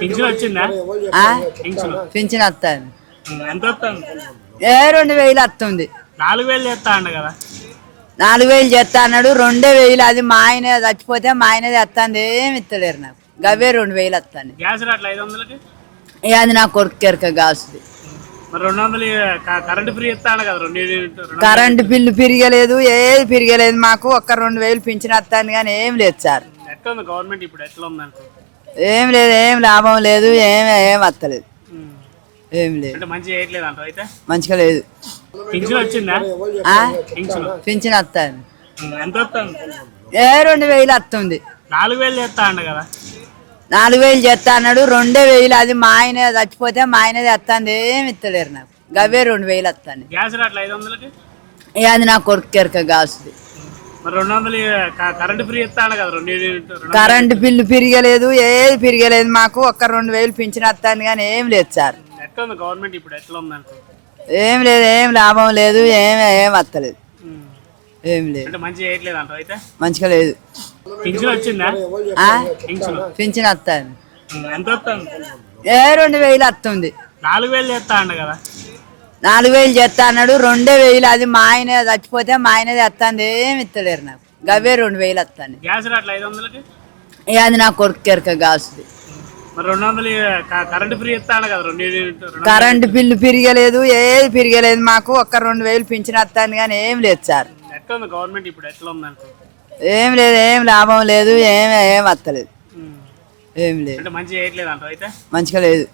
Pension వచ్చిందా? Pension వస్తుంది. ఎంత వస్తుంది? 2000 వస్తుంది. 4000 చేస్తా అండ కదా. 4000 చేస్తా అన్నాడు. 2000 అది మా ఆయన చచ్చిపోతే మా ఆయనది వస్తుంది. ఏమి ఇస్తలేరు నాకు. గవే 2000 వస్తాను. గ్యాస్ రాట్లా 500కి. అది నా కొడుకు కెరక గాసుది. మరి 200 కరెంట్ ఫ్రీ ఇస్తా అండ కదా. కరెంటు బిల్లు పెరగలేదు, ఏది పెరగలేదు. మాకు ఒక్క 2000 పింఛన్ వస్తాను కానీ ఏం లేదు సార్. ఎట్లా ఉంది గవర్నమెంట్ ఇప్పుడు? ఎట్లా ఉంది అనుకో? ఏం లేదు, ఏం లాభం లేదు, ఏం వస్తలేదు, ఏం లేదు. అంటే మంచిగా చేయట్లేదు అంట. అయితే మంచిగా లేదు. పింఛన్ వచ్చిందా? పింఛన్ వస్తుంది. ఎంత వస్తుంది? 2000 వస్తుంది. 4000 చేస్తా అండ కదా. 4000 చేస్తా అన్నాడు. 2000 అది మా ఆయన చచ్చిపోతే మా ఆయనది వస్తుంది. ఏమి ఇస్తలేరు నాకు. గవే 2000 వస్తాను. గ్యాస్ రాట్లా 500కి. అది నా కొడుకు కెరక గాసుది. మరి 200 కరెంట్ ఫ్రీ ఇస్తా అండ కదా. కరెంటు బిల్లు పెరగలేదు, ఏది పెరగలేదు. మాకు ఒక్క 2000 పింఛన్ వస్తాను కానీ ఏం లేదు సార్. ఎట్లా ఉంది గవర్నమెంట్ ఇప్పుడు? ఎట్లా ఉంది అనుకో? ఏం లేదు, ఏం లాభం లేదు, ఏం వస్తలేదు, ఏం లేదు. అంటే మంచిగా చేయట్లేదు అంట. అయితే మంచిగా లేదు. పింఛన్ వచ్చిందా? పింఛన్ వస్తుంది. ఎంత వస్తుంది? 2000 వస్తుంది. 4000 చేస్తా అండ కదా. 4000 చేస్తా అన్నాడు. 2000 అది మా ఆయన చచ్చిపోతే మా ఆయనది వస్తుంది. ఏమి ఇస్తలేరు నాకు. గవే 2000 వస్తాను. గ్యాస్ రాట్లా 500కి. అది నా కొడుకు కెరక గాసుది. మరి 200 కరెంట్ ఫ్రీ ఇస్తా అండ కదా. కరెంటు బిల్లు పెరగలేదు, ఏది పెరగలేదు. మాకు ఒక్క 2000 పింఛన్ వస్తాను కానీ ఏం లేదు సార్. ఎట్లా ఉంది గవర్నమెంట్ ఇప్పుడు? ఎట్లా ఉంది అనుకో? ఏం లేదు, ఏం లాభం లేదు, ఏం వస్తలేదు, ఏం లేదు. అంటే మంచిగా చేయట్లేదు అంట. అయితే మంచిగా లేదు.